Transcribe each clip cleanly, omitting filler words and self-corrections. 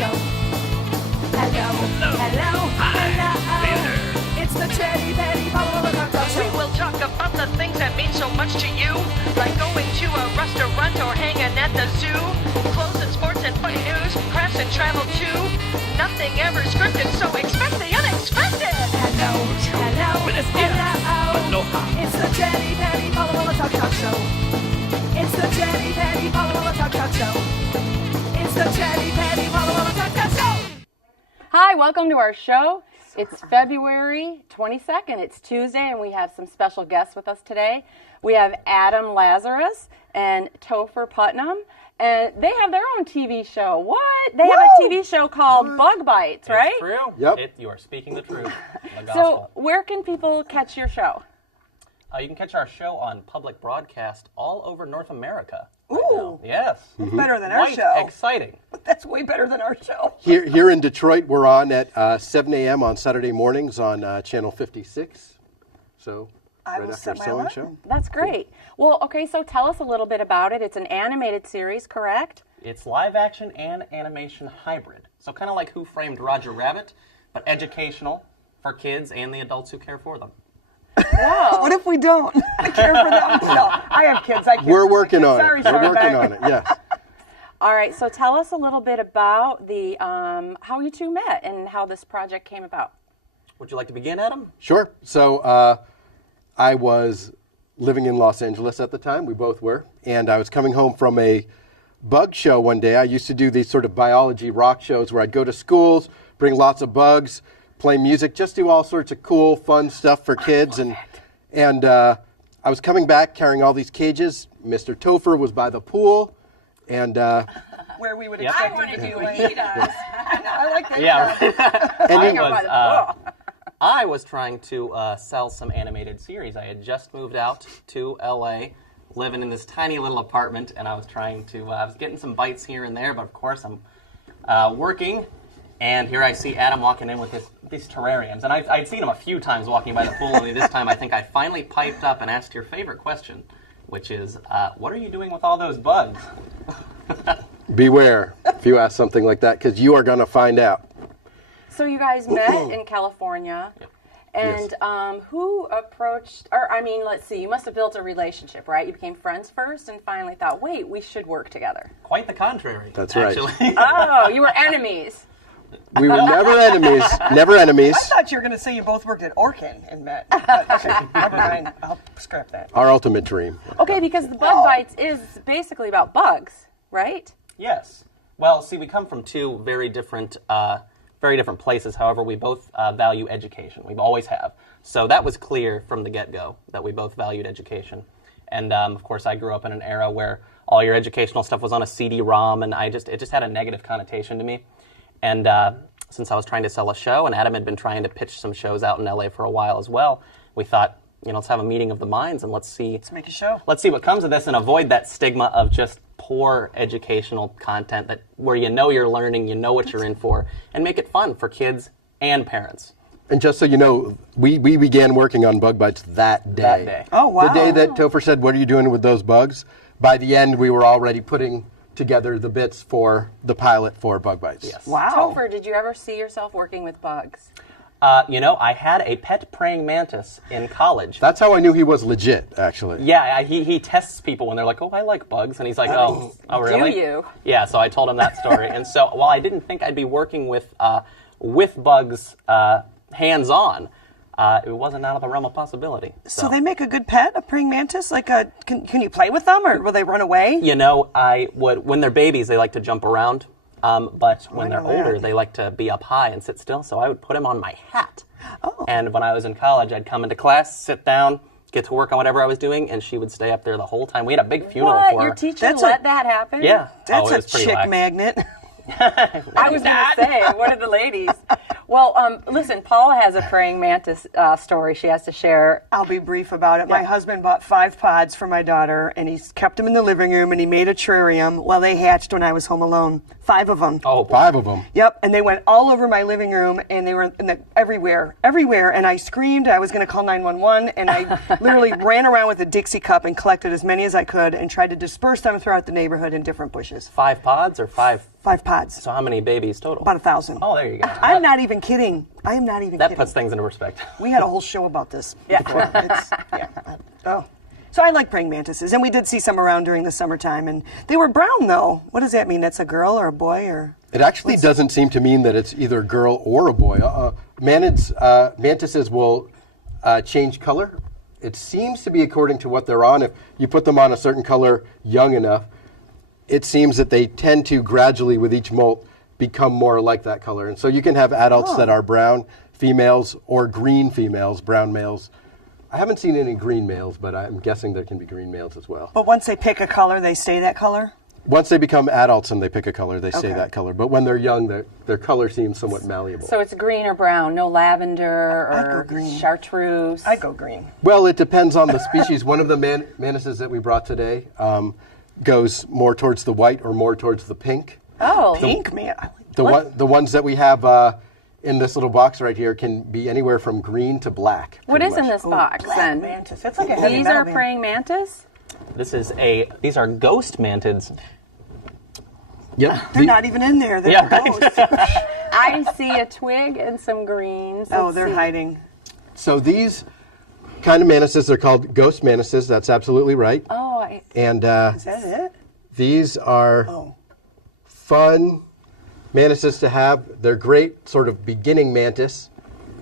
Show. Hello. It's the Chatty Paula Show. We will talk about the things that mean so much to you, like going to a restaurant or hanging at the zoo, clothes and sports and funny news, crafts and travel too. Nothing ever scripted, so expect the unexpected. Hello. It's the Chatty Paula Show. It's the Chatty Paula Show. It's the Chatty Paula Show. Hi, welcome to our show. It's February 22nd. It's Tuesday, and we have some special guests with us today. We have Adam Lazarus and Topher Putnam, and they have their own TV show. What? They have a TV show called Bug Bites, right? It's true. Yep. You are speaking the truth. The So, gospel. where can people catch your show? You can catch our show on public broadcast all over North America. Ooh. Yes. Better than our Quite show. exciting. That's way better than our show. Here in Detroit, we're on at 7 a.m. on Saturday mornings on channel 56. So I right will after set my sewing alarm. show. That's great. Well, okay, so tell us a little bit about it. It's an animated series, correct? It's live action and animation hybrid. So kind of like Who Framed Roger Rabbit, but educational for kids and the adults who care for them. Wow. What if we don't? I care for them. No, I have kids. I care We're for my working kids. on Sorry, it. We're working Charlotte. on it. Yes. All right, so tell us a little bit about the how you two met and how this project came about. Would you like to begin, Adam? Sure. So I was living in Los Angeles at the time. We both were. And I was coming home from a bug show one day. I used to do these sort of biology rock shows where I'd go to schools, bring lots of bugs, play music, just do all sorts of cool, fun stuff for kids. And I was coming back carrying all these cages. Mr. Topher was by the pool. And Where we would Yep. expect I him to be. wanted to meet us. I like that. Yeah. and I was trying to sell some animated series. I had just moved out to LA, living in this tiny little apartment, and I was trying to, I was getting some bites here and there, but of course I'm working, and here I see Adam walking in with these terrariums. And I'd seen him a few times walking by the pool, only this time I think I finally piped up and asked your favorite question, which is, what are you doing with all those bugs? beware if you ask something like that, because you are going to find out. So you guys met in California, and who approached, or I mean, let's see, you must have built a relationship, right? You became friends first and finally thought, wait, we should work together. Quite the contrary. That's right. Actually. Oh, you were enemies. We were never enemies. Never enemies. I thought you were going to say you both worked at Orkin and met. Okay, never mind. I'll scrap that. Our ultimate dream. Okay, because the Bug Bites is basically about bugs, right? Yes. Well, see, we come from two very different places. However, we both value education. We always have. So that was clear from the get-go that we both valued education. And of course, I grew up in an era where all your educational stuff was on a CD-ROM, and it just had a negative connotation to me. And since I was trying to sell a show, and Adam had been trying to pitch some shows out in LA for a while as well, we thought, let's have a meeting of the minds and let's make a show. Let's see what comes of this and avoid that stigma of just poor educational content where you know you're learning, you know what you're in for, and make it fun for kids and parents. And just so you know, we began working on Bug Bites that day. That day. Oh, wow. The day that Topher said, what are you doing with those bugs? By the end, we were already putting together the bits for the pilot for Bug Bites. Yes. Wow. Topher, did you ever see yourself working with bugs? I had a pet praying mantis in college. That's how I knew he was legit, actually. Yeah, he tests people when they're like, oh, I like bugs. And he's like, oh, really? Do you? Yeah, so I told him that story. And so while I didn't think I'd be working with bugs hands-on, it wasn't out of the realm of possibility. So they make a good pet, a praying mantis? Like, can you play with them, or will they run away? When they're babies, they like to jump around. But when they're older, they like to be up high and sit still. So I would put them on my hat. Oh. And when I was in college, I'd come into class, sit down, get to work on whatever I was doing, and she would stay up there the whole time. We had a big funeral What? for her. Your teacher let that happen? Yeah. That's it a was pretty chick lax. magnet. I was going to say, what are the ladies? Well, listen, Paula has a praying mantis story she has to share. I'll be brief about it. My husband bought 5 pods for my daughter, and he's kept them in the living room, and he made a terrarium. Well, they hatched when I was home alone. 5 of them. Oh, 5 of them. Yep, and they went all over my living room, and they were everywhere, and I screamed. I was going to call 911, and I literally ran around with a Dixie cup and collected as many as I could and tried to disperse them throughout the neighborhood in different bushes. 5 pods or 5 5 pods. So how many babies total? About 1,000. Oh, there you go. I'm not even kidding. I am not even That kidding. puts things into perspective. We had a whole show about this. Before. Oh. So I like praying mantises, and we did see some around during the summertime, and they were brown though. What does that mean? That's a girl or a boy or? It actually doesn't seem to mean that it's either a girl or a boy. Mantises will change color. It seems to be according to what they're on. If you put them on a certain color young enough, it seems that they tend to gradually, with each molt, become more like that color. And so you can have adults that are brown females or green females, brown males. I haven't seen any green males, but I'm guessing there can be green males as well. But once they pick a color, they stay that color? Once they become adults and they pick a color, they stay Okay. that color. But when they're young, their color seems somewhat malleable. So it's green or brown, no lavender I'd or go green. chartreuse. I go green. Well, it depends on the species. One of the mantises that we brought today goes more towards the white or more towards the pink. Oh, Pink, man. I like The ones that we have in this little box right here can be anywhere from green to black. what pretty is in much. this box black then? mantis. That's like a heavy These metal are band. praying mantis? These are ghost mantids. Yep. They're not even in there. They're Yeah, right. ghosts. I see a twig and some greens. Oh, Let's they're see. hiding. So these kind of mantises, they're called ghost mantises. That's absolutely right. Oh, And Is that it? these are Oh. fun mantises to have. They're great sort of beginning mantis.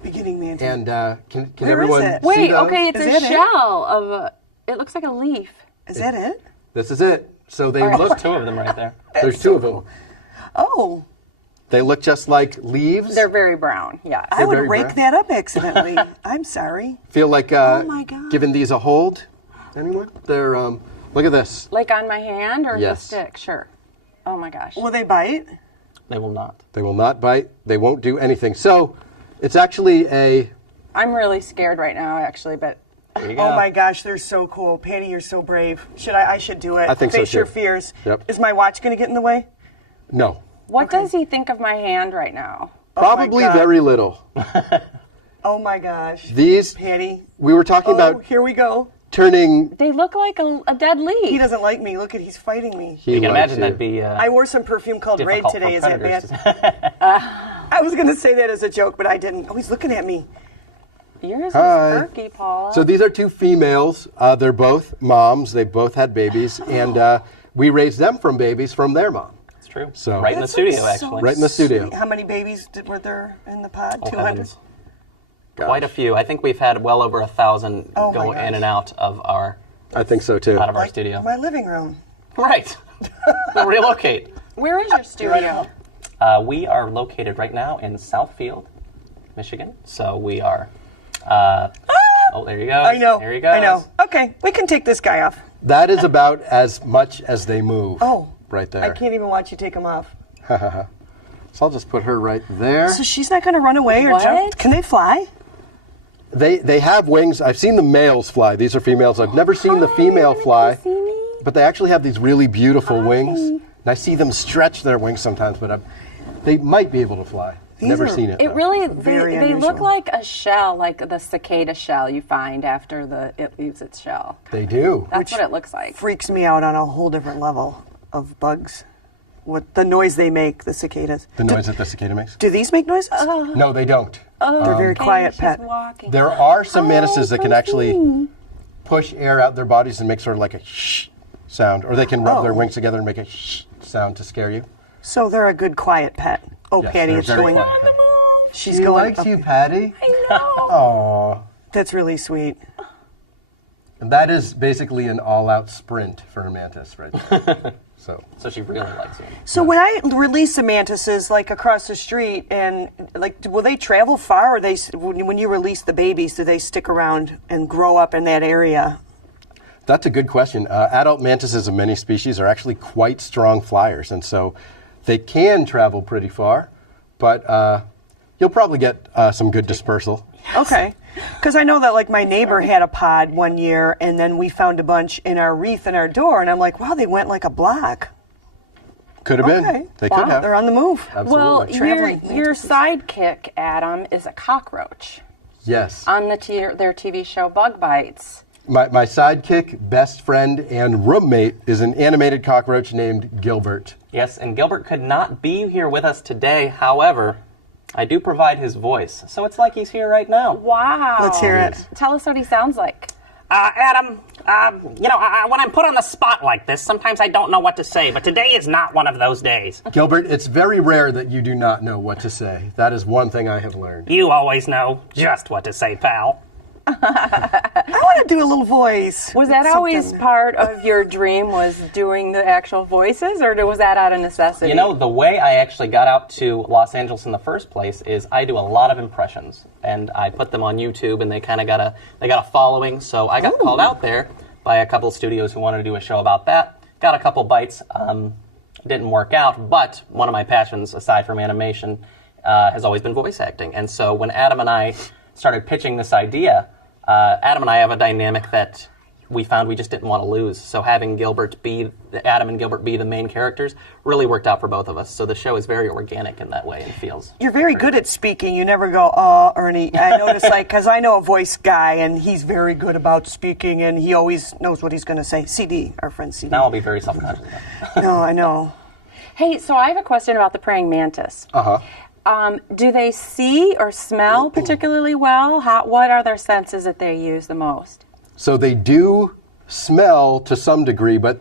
Beginning mantis. And can Where is everyone it? see wait, those? okay, it's Is a that it? shell of a, it looks like a leaf. Is that it? This is it. So they There's look. two of them right there. There's two of them. Oh, They look just like leaves. They're very brown, yes. I would very rake brown. that up accidentally. I'm sorry. Feel like my God. giving these a hold. Anyone? They're look at this. Like on my hand or Yes. the stick? Sure. Oh my gosh. Will they bite? They will not. They will not bite. They won't do anything. So it's actually a. I'm really scared right now, actually, but There you go. Oh my gosh, they're so cool. Patty, you're so brave. I should do it. I think so, Face your too. fears. Yep. Is my watch going to get in the way? No. what does he think of my hand right now? Probably God. very little. Oh my gosh. These. Patty. We were talking Oh, about here we go. turning. They look like a dead leaf. He doesn't like me. Look at, he's fighting me. You can likes imagine that'd be I wore some perfume called Raid difficult today. Is for that predators. bad? I was going to say that as a joke, but I didn't. Oh, he's looking at me. Yours Hi. is perky, Paula. So these are two females. They're both moms. They both had babies, and we raised them from babies from their mom. It's true. So- right in the That's studio, so actually. Right in the studio. sweet. How many babies were there in the pod? Oh, 200? heavens. Quite a few. I think we've had well over 1,000 Oh, my go gosh. in and out of our I think so too. out of our Like studio. my living room. Right. We'll relocate. Where is your studio? We are located right now in Southfield, Michigan. So we are. Oh, there you go. I know. There you go. I know. Okay, we can take this guy off. That is about as much as they move. Oh. Right there. I can't even watch you take him off. So I'll just put her right there. So she's not going to run away or What? jump? Can they fly? They have wings. I've seen the males fly. These are females. I've never seen the female fly. See me? But they actually have these really beautiful wings. And I see them stretch their wings sometimes, but they might be able to fly. These Never are- seen it. It though. really, Very they look unusual. like a shell, like the cicada shell you find after it leaves its shell. They do. That's what it looks like. Freaks me out on a whole different level of bugs. What the noise they make, the cicadas. The noise that the cicada makes? Do these make noises? No, they don't. They're very quiet, She's pet. walking. There are some mantises that can Oh, actually push air out their bodies and make sort of like a shh sound, or they can rub their Oh. wings together and make a shh sound to scare you. So they're a good quiet pet. Oh, Yes, Patty, they're it's very going. quiet pet. She's She going. likes up. you, Patty. I know. Aww. That's really sweet. And that is basically an all-out sprint for a mantis right there. So she really likes you. So when I release the mantises like across the street, and like, will they travel far, or when you release the babies, do they stick around and grow up in that area? That's a good question. Adult mantises of many species are actually quite strong flyers, and so they can travel pretty far, but you'll probably get some good dispersal. Okay. Because I know that, like, my neighbor had a pod one year, and then we found a bunch in our wreath in our door, and I'm like, wow, they went like a block. Could have Okay. been. They could have. They're on the move. Well, Absolutely. Traveling your sidekick, Adam, is a cockroach Yes. on their TV show Bug Bites. My sidekick, best friend, and roommate is an animated cockroach named Gilbert. Yes, and Gilbert could not be here with us today. However, I do provide his voice, so it's like he's here right now. Wow. Let's hear it. Tell us what he sounds like. Adam, when I'm put on the spot like this, sometimes I don't know what to say, but today is not one of those days. Gilbert, it's very rare that you do not know what to say. That is one thing I have learned. You always know just what to say, pal. I want to do a little voice. Was that always part of your dream, was doing the actual voices, or was that out of necessity? You know, the way I actually got out to Los Angeles in the first place is I do a lot of impressions, and I put them on YouTube, and they kind of got a following. So I got called out there by a couple studios who wanted to do a show about that. Got a couple bites. Didn't work out, but one of my passions, aside from animation, has always been voice acting. And so when Adam and I started pitching this idea, Adam and I have a dynamic that we found we just didn't want to lose. So having Adam and Gilbert be the main characters really worked out for both of us. So the show is very organic in that way and feels. You're very good at speaking. You never go, or any. I notice, because I know a voice guy, and he's very good about speaking, and he always knows what he's going to say. CD, our friend CD. Now I'll be very self-conscious about it. No, I know. Hey, so I have a question about the praying mantis. Uh-huh. Do they see or smell particularly well? What are their senses that they use the most? So they do smell to some degree, but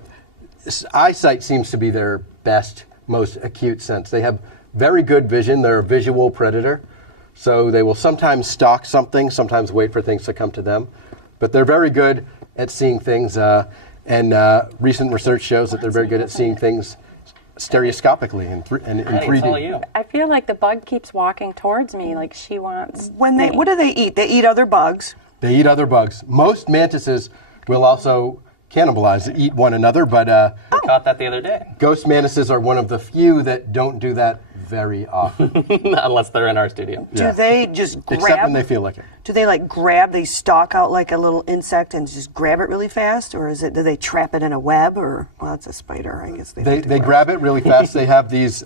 eyesight seems to be their best, most acute sense. They have very good vision. They're a visual predator. So they will sometimes stalk something, sometimes wait for things to come to them. But they're very good at seeing things, and recent research shows that they're very good at seeing things stereoscopically in 3D. All you. I feel like the bug keeps walking towards me, like she wants. What do they eat? They eat other bugs. They eat other bugs. Most mantises will also cannibalize, eat one another, but We caught that the other day. ghost mantises are one of the few that don't do that very often. Unless they're in our studio. Do they just grab? Except when they feel like it. Do they grab? They stalk out like a little insect and just grab it really fast, or do they trap it in a web? Or it's a spider, I guess. They grab it really fast. They have these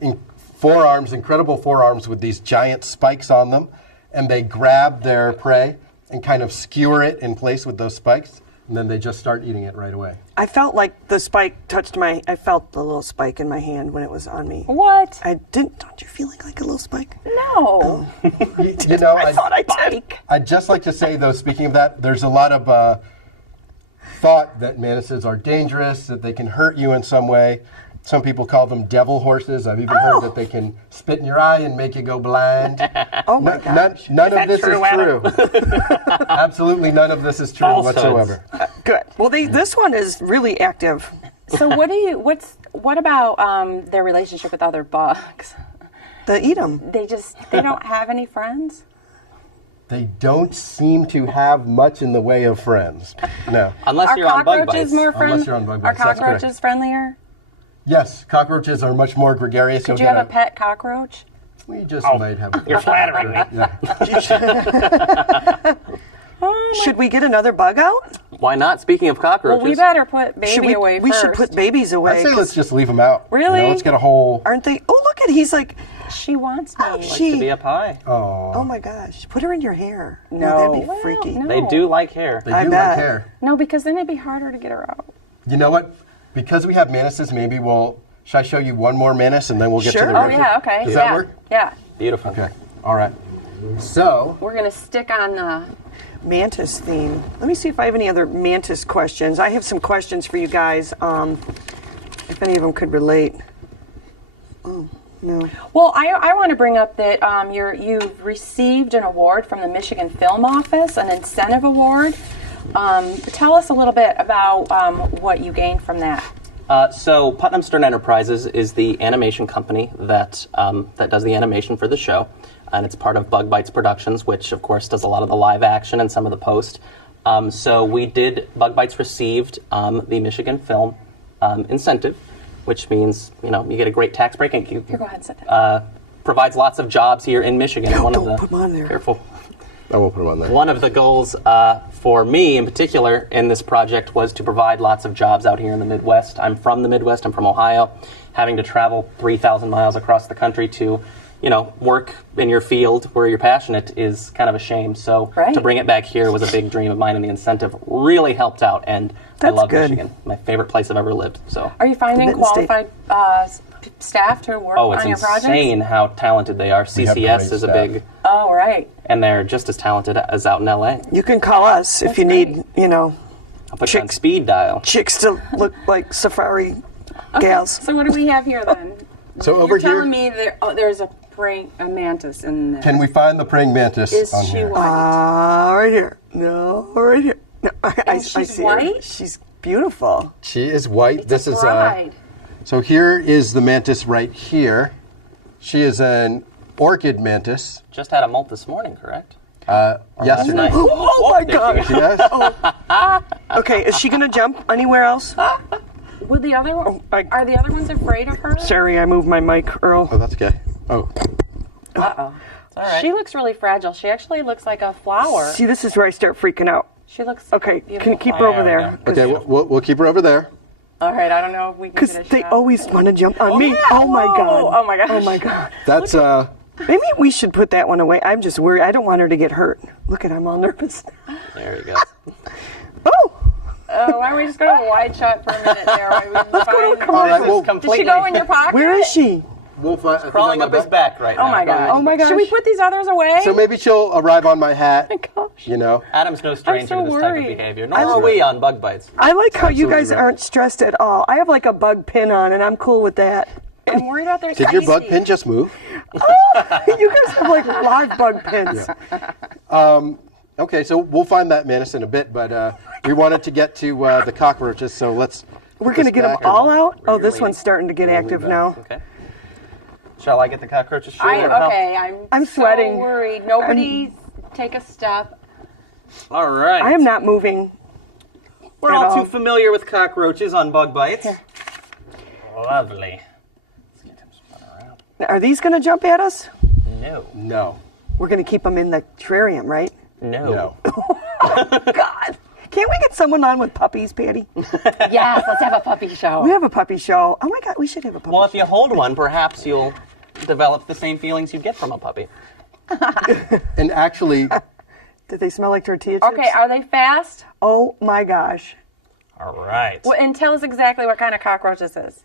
incredible forearms with these giant spikes on them, and they grab their prey and kind of skewer it in place with those spikes, and then they just start eating it right away. I felt like the spike touched I felt the little spike in my hand when it was on me. What? I didn't. Don't you feel like a little spike? No. You know, I thought I did. I'd just like to say, though, speaking of that, there's a lot of thought that mantises are dangerous, that they can hurt you in some way. Some people call them devil horses. I've even heard that they can spit in your eye and make you go blind. Oh my gosh. None of this true, is true. Absolutely none of this is true Falsehoods. whatsoever. Good. Well, this one is really active. So what about their relationship with other bugs? They eat them. They don't have any friends? They don't seem to have much in the way of friends. No. Unless Are you're on bug cockroaches bites. more Unless friendly? you're on bug Are bites, that's correct. cockroaches friendlier? Yes, cockroaches are much more gregarious. Could you have a pet cockroach? We just Oh, might have a you're flattering me. Yeah. Should we get another bug out? Why not? Speaking of cockroaches. Well, we better put baby away we first. should put babies away. I'd say let's just leave them out. Really? You know, let's get a whole. Aren't they? Oh, look at he's like. She wants me. to be up high. Oh my gosh! Put her in your hair. No. that'd be freaky. no. They do like hair. They I do bet. like hair. No, because then it'd be harder to get her out. You know what? Because we have mantises, maybe should I show you one more mantis and then we'll get to Sure. the Oh, Oh, rest? yeah, okay. Does yeah. that work? Yeah. Beautiful. Okay. All right. So, We're going to stick on the... Mantis theme. Let me see if I have any other mantis questions. I have some questions for you guys. If any of them could relate. Oh no. Well, I want to bring up that you've received an award from the Michigan Film Office, an incentive award. Tell us a little bit about what you gained from that. So Putnam Stern Enterprises is the animation company that does the animation for the show, and it's part of Bug Bites Productions, which of course does a lot of the live action and some of the post. So Bug Bites received the Michigan Film incentive, which means you get a great tax break and Here, go ahead and sit down. provides lots of jobs here in Michigan. No, One don't of the put 'em on there. Careful. I won't put them on there. One of the goals for me in particular in this project was to provide lots of jobs out here in the Midwest. I'm from the Midwest. I'm from Ohio. Having to travel 3,000 miles across the country to work in your field where you're passionate is kind of a shame. So Right. to bring it back here was a big dream of mine, and the incentive really helped out. And I That's love good. Michigan, my favorite place I've ever lived. So. Are you finding Commitment state. qualified staff to work Oh, it's on your projects? insane how talented they are. have CCS great is a staff. big, Oh, right. and they're just as talented as out in LA. You can call us if That's you great. need, I'll put you on Chicks. speed dial. chicks to look like safari gals. So what do we have here then? So You're over here, telling me there's a mantis in there. can we find the praying mantis Is on she here? white? Right here. No, right here. No, I she's see her. white? She's beautiful. She is white. It's a bride. So here is the mantis right here. She is an orchid mantis. Just had a molt this morning, correct? Yesterday. Nice. Oh my there she God. goes. Yes. Okay, is she gonna jump anywhere else? Would the other are the other ones afraid of her? Sorry, I moved my mic, Earl. Oh, that's okay. Oh, Uh-oh. It's all right. She looks really fragile. She actually looks like a flower. See, this is where I start freaking out. She looks Okay, beautiful. can keep her over There we there. go. okay. We'll keep her over there. All right, I don't know if we can Because get a they shot. always want to jump on me. Oh my Whoa. God. Oh my gosh. Oh my God. That's Maybe we should put that one away. I'm just worried. I don't want her to get hurt. Look at, I'm all nervous. There you go. Oh, Oh, why don't we just go to a wide shot for a minute there? Let's go to a all right. This is Well, Did completely she go in your pocket? where is she? we'll find. I think crawling on up my his back right now. Oh my god. Oh my gosh. Should we put these others away? So maybe she'll arrive on my hat. Gosh. You know. Adam's no stranger so to this type worried. of behavior. Nor are we on bug bites. I like how you guys Absolutely right. aren't stressed at all. I have like a bug pin on, and I'm cool with that. I'm worried about their Did your bug safety. pin just move? You guys have like live bug pins. Okay, so we'll find that mantis in a bit, but we wanted to get to the cockroaches, so let's. We're going to get them back. all out? Oh, you're this leaning. one's starting to get active back. now. Okay. Shall I get the cockroaches? Sure. or help? I'm sweating. So worried. Nobody take a step. All right. I am not moving. We're at all all. too familiar with cockroaches on bug bites. Lovely. Let's get him spun around. Now, are these going to jump at us? No. No. We're going to keep them in the terrarium, right? No. God. Can't we get someone on with puppies, Patty? Yes, let's have a puppy show. We have a puppy show. Oh my God, we should have a puppy Well, if show. you hold one, perhaps you'll develop the same feelings you get from a puppy. And actually, Did they smell like tortilla chips? Okay, are they fast? Oh my gosh. All right. Well, and tell us exactly what kind of cockroach this is.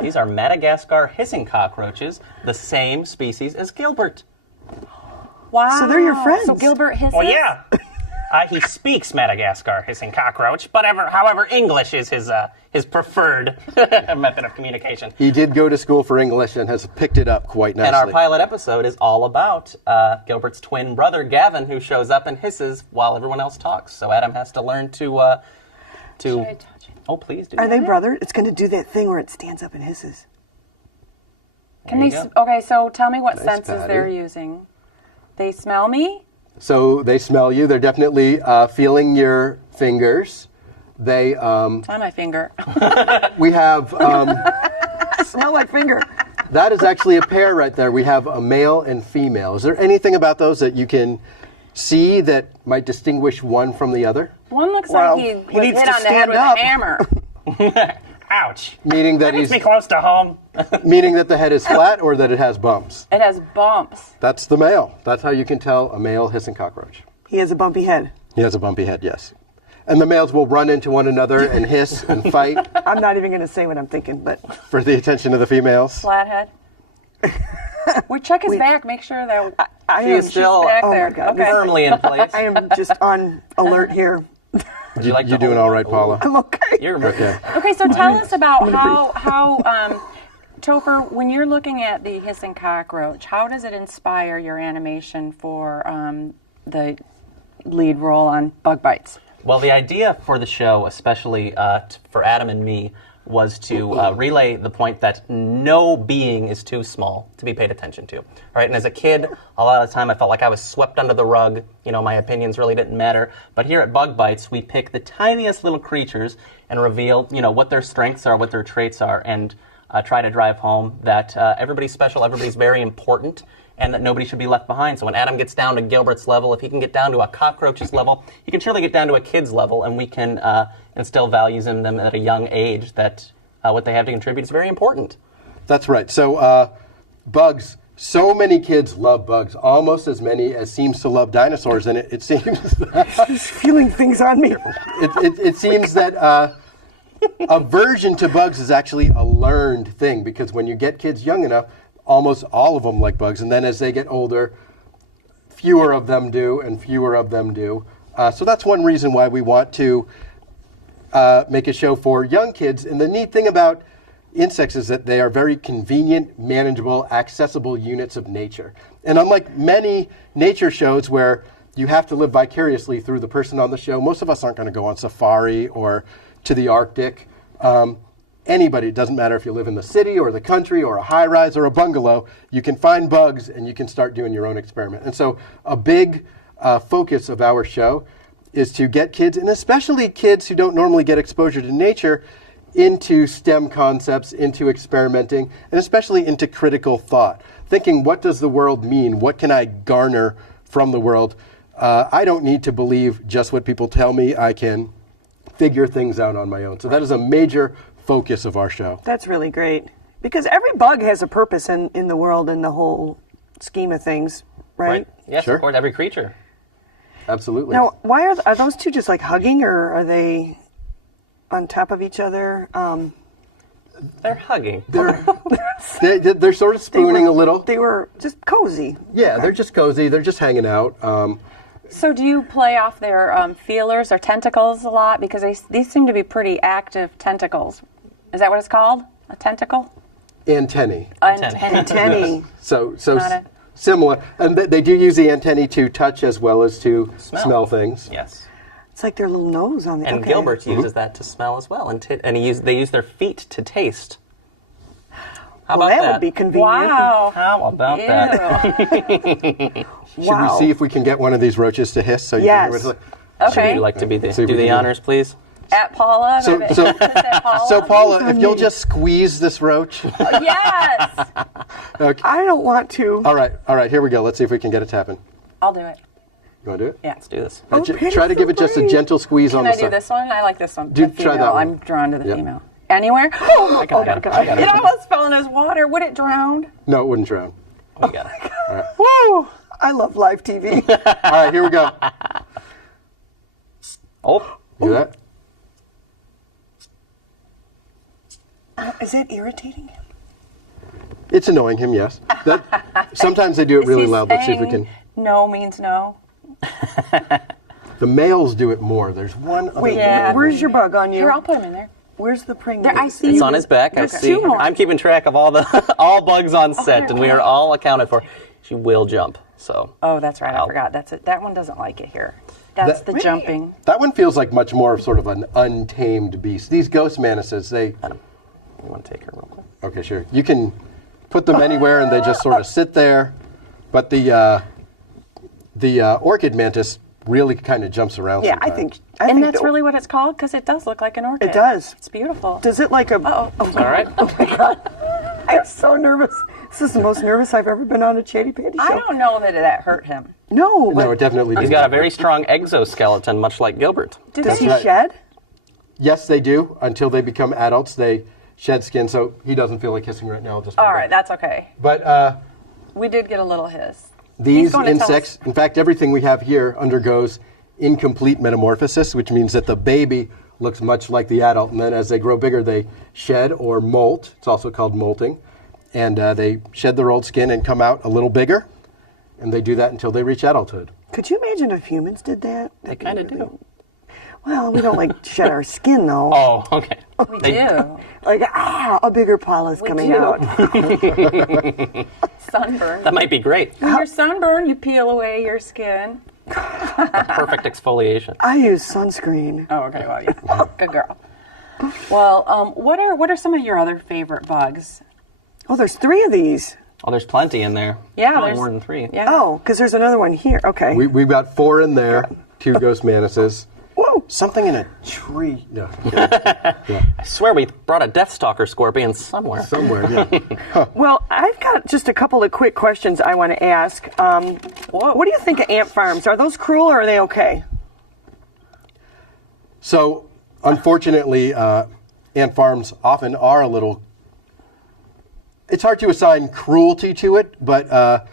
These are Madagascar hissing cockroaches, the same species as Gilbert. Wow. So they're your friends. So Gilbert hisses? Well, yeah. He speaks Madagascar hissing cockroach, but however, English is his preferred method of communication. he did go to school for English and has picked it up quite nicely. And our pilot episode is all about Gilbert's twin brother, Gavin, who shows up and hisses while everyone else talks. So Adam has to learn to... Should I touch it? Oh, please do. Are they brother? It's going to do that thing where it stands up and hisses. Can There they? you go. Okay, so tell me what Nice, senses Patty. they're using. They smell me. So they smell you. They're definitely feeling your fingers. They, On my finger. we have, Smell like finger. that is actually a pair right there. We have a male and female. Is there anything about those that you can see that might distinguish one from the other? One looks Well, like he he was needs hit to on the head stand with up. a hammer. Ouch. Meaning that That he's, makes me close to home. meaning that the head is flat or that it has bumps. It has bumps. That's the male. That's how you can tell a male hissing cockroach. He has a bumpy head. He has a bumpy head, yes. And the males will run into one another and hiss and fight I'm not even going to say what I'm thinking, but for the attention of the females. Flathead. We check his back. Make sure that I She am is still back oh there. my God. Okay. firmly in place. I am just on alert here. Would you like You to doing hold all right, one? Paula? I'm okay. You're Okay. Okay, so tell us about how Topher, when you're looking at the hissing cockroach, how does it inspire your animation for the lead role on Bug Bites? Well, the idea for the show, especially for Adam and me, was to relay the point that no being is too small to be paid attention to. Right? And as a kid, a lot of the time I felt like I was swept under the rug. You know, my opinions really didn't matter. But here at Bug Bites, we pick the tiniest little creatures and reveal, you know, what their strengths are, what their traits are, and try to drive home that everybody's special, everybody's very important, and that nobody should be left behind. So when Adam gets down to Gilbert's level, if he can get down to a cockroach's level, he can surely get down to a kid's level, and we can instill values in them at a young age that what they have to contribute is very important. That's right. So bugs so many kids love bugs, almost as many as seems to love dinosaurs, and it seems that Just feeling things on me. it seems that aversion to bugs is actually a learned thing, because when you get kids young enough, almost all of them like bugs, and then as they get older, fewer of them do, and fewer of them do. So that's one reason why we want to make a show for young kids. And the neat thing about insects is that they are very convenient, manageable, accessible units of nature. And unlike many nature shows where you have to live vicariously through the person on the show, most of us aren't going to go on safari or to the Arctic. Anybody, it doesn't matter if you live in the city or the country or a high-rise or a bungalow, you can find bugs and you can start doing your own experiment. And so a big focus of our show is to get kids, and especially kids who don't normally get exposure to nature, into STEM concepts, into experimenting, and especially into critical thought. Thinking, what does the world mean? What can I garner from the world? I don't need to believe just what people tell me. I can figure things out on my own. So that is a major focus of our show. That's really great. Because every bug has a purpose in the world, in the whole scheme of things, right? Yes, Sure. of course, every creature. Absolutely. Now, why are those two just like hugging, or are they on top of each other? They're hugging. They're sort of spooning a little. They were just cozy. Yeah, they're just cozy. They're just hanging out. So do you play off their feelers or tentacles a lot? Because these seem to be pretty active tentacles. Is that what it's called? A tentacle? Antennae. Antennae. So Got it. similar. And they do use the antennae to touch as well as to smell things. Yes. It's like their little nose on the. And okay. Gilbert uses that to smell as well, and they use their feet to taste. How Well, about that would be convenient. Wow. How about that? Ew. Should we see if we can get one of these roaches to hiss? So you Yes. can hear what it's like? Would Okay. you like to be See if do we the can do honors, please? At Paula? So- Maybe. so- Is that Paula? So Paula, if you'll just squeeze this roach. Yes. Okay. I don't want to. All right, here we go. Let's see if we can get it to happen. I'll do it. You want to do it? Yeah. Let's do this. Try to give it just a gentle squeeze on Can the I do side. this one? I like this one. Do- The try female. that one. I'm drawn to the Yep. female. Anywhere? Oh, I got it. it almost fell in his water. Would it drown? No, it wouldn't drown. We got it. Woo! I love live TV. All right, here we go. Oh, Do that? Is that irritating him? It's annoying him, yes. Sometimes they do it Is really he loud. Let's see if we saying can. No means no. The males do it more. There's one other Wait, Yeah. where's your bug on you? Here, I'll put him in there. Where's the pring? There, I see. it's on his back. I There's see. two more. I'm keeping track of all bugs on set, and we are all accounted for. She will jump. So. Oh, that's right. I I'll- forgot. That's it. That one doesn't like it here. That's That- the jumping. That one feels like much more of sort of an untamed beast. These ghost mantises, they. You want to take her real quick? Okay, sure. You can put them anywhere and they just sort of sit there. But the orchid mantis really kind of jumps around Yeah, sometimes. I think. And that's really what it's called because it does look like an orchid. It does. It's beautiful. Does it like a? Uh-oh. Oh, All right. I'm so nervous. This is the most nervous I've ever been on a Chatty Patty show. I don't know that hurt him. No, No, but it definitely He's didn't. got a very strong exoskeleton, much like Gilbert. does he right. shed? Yes, they do. Until they become adults, they shed skin. So he doesn't feel like kissing right now. Just All right, that's okay. But We did get a little hiss. these going to tell insects, in fact, everything we have here undergoes incomplete metamorphosis, which means that the baby looks much like the adult, and then as they grow bigger, they shed or molt. It's also called molting. And they shed their old skin and come out a little bigger, and they do that until they reach adulthood. Could you imagine if humans did that? They kind of do. Well, we don't like shed our skin though. Oh, okay. We do. Like a bigger Paula's coming do. out. Sunburn. That might be great. When you're sunburned, you peel away your skin. Perfect exfoliation. I use sunscreen. Oh, okay. Well, yeah. Good girl. Well, what are some of your other favorite bugs? Oh, there's 3 of these. Oh, there's plenty in there. Yeah, Probably there's more than 3. Yeah. Oh, because there's another one here. Okay. We've got 4 in there, 2 ghost mantises. Whoa. Something in a tree. No, I swear we brought a Deathstalker scorpion somewhere. somewhere, yeah. Well, I've got just a couple of quick questions I want to ask. What do you think of ant farms? Are those cruel or are they okay? So, unfortunately, ant farms often are a little it's hard to assign cruelty to it, but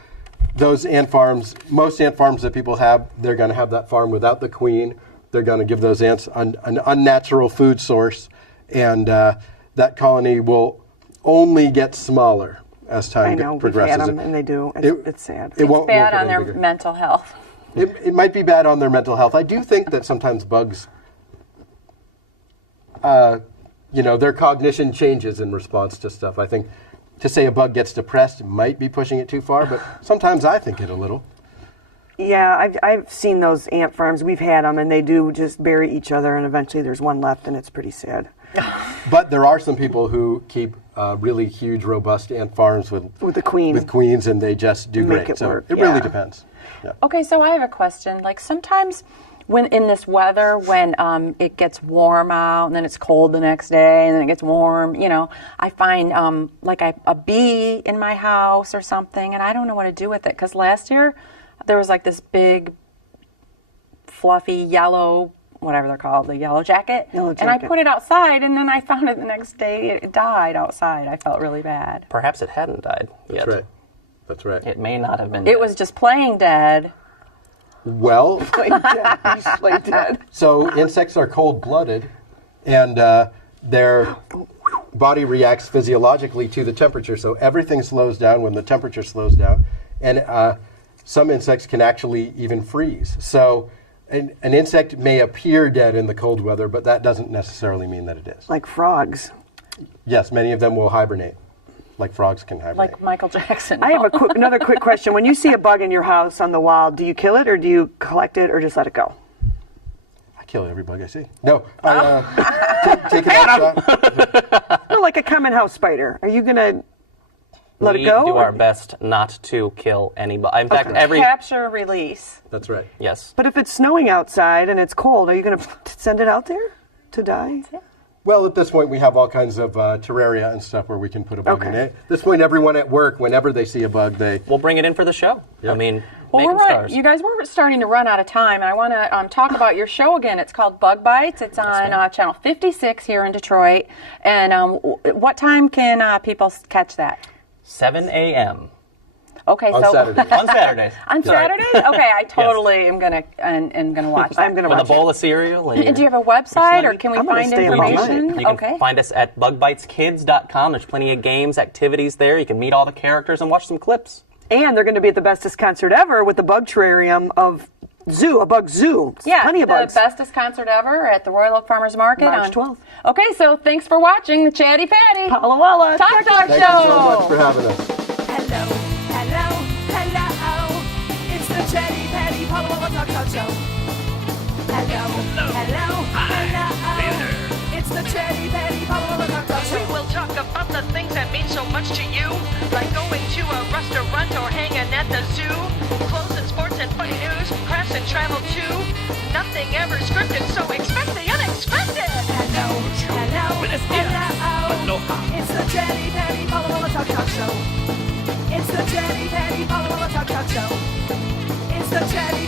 those ant farms, most ant farms that people have, they're going to have that farm without the queen. They're going to give those ants an unnatural food source, and that colony will only get smaller as time progresses. We've had them, and they do. It's sad. It's bad on their mental health. It might be bad on their mental health. I do think that sometimes bugs, their cognition changes in response to stuff. I think to say a bug gets depressed might be pushing it too far, but sometimes I think it a little. Yeah, I've seen those ant farms. We've had them, and they do just bury each other, and eventually there's one left, and it's pretty sad. But there are some people who keep really huge, robust ant farms with the queen. With queens, and they just do Make great. it So work, it really depends. Yeah. Okay, so I have a question. Like sometimes when in this weather, when it gets warm out and then it's cold the next day and then it gets warm, I find like a bee in my house or something, and I don't know what to do with it because last year there was like this big fluffy yellow, whatever they're called, the yellow jacket. And I put it outside, and then I found it the next day. It died outside. I felt really bad. Perhaps it hadn't died yet. That's right. That's right. It may not have been It dead. was just playing dead. Well, Play dead. so insects are cold-blooded, and their body reacts physiologically to the temperature. So everything slows down when the temperature slows down, and some insects can actually even freeze. So an insect may appear dead in the cold weather, but that doesn't necessarily mean that it is. Like frogs. Yes, many of them will hibernate, like frogs can hibernate. Like Michael Jackson. I have another quick question. When you see a bug in your house on the wild, do you kill it, or do you collect it, or just let it go? I kill every bug I see. No, I take it outside. No, like a common house spider. Are you going to let it go? We do our best not to kill any bug. In fact, every... Capture, release. That's right. Yes. But if it's snowing outside and it's cold, are you going to send it out there to die? Well, at this point, we have all kinds of terraria and stuff where we can put a bug in it. At this point, everyone at work, whenever they see a bug, We'll bring it in for the show. Yep. I mean, Well, make them stars. you guys, we're starting to run out of time, and I want to talk about your show again. It's called Bug Bites. It's on Channel 56 here in Detroit. And what time can people catch that? 7 a.m. Okay, on so Saturdays. on Saturdays. on Saturdays? Okay, I totally am gonna watch that. I'm going to With a watch bowl of cereal. And do you have a website, or can we I'm gonna find stay up all information? night. You can Okay. find us at bugbiteskids.com. There's plenty of games, activities there. You can meet all the characters and watch some clips. And they're going to be at the bestest concert ever with the bug terrarium of a bug zoo. Yeah, Plenty of the bugs. bestest concert ever at the Royal Oak Farmers Market March on 12th. Okay, so thanks for watching the Chatty Patty Paula Walla. Talk Talk Thank you so Show. much for having us. Hello, hello, hello. It's the Chatty Patty Paula Walla Talk Talk Show. Hello, hello, hello. It's the Chatty Patty Paula Walla Talk Talk We Show. will talk about the things that mean so much to you, like going to a restaurant or hanging at the zoo. Clothes and sports and funny news, crafts and travel too. Nothing ever scripted, so expect the unexpected. Hello, hello, hello. It's the Chatty Patty Paula Walla Talk Talk Show. It's the Chatty Patty Paula Walla Talk Talk Show. It's the Chatty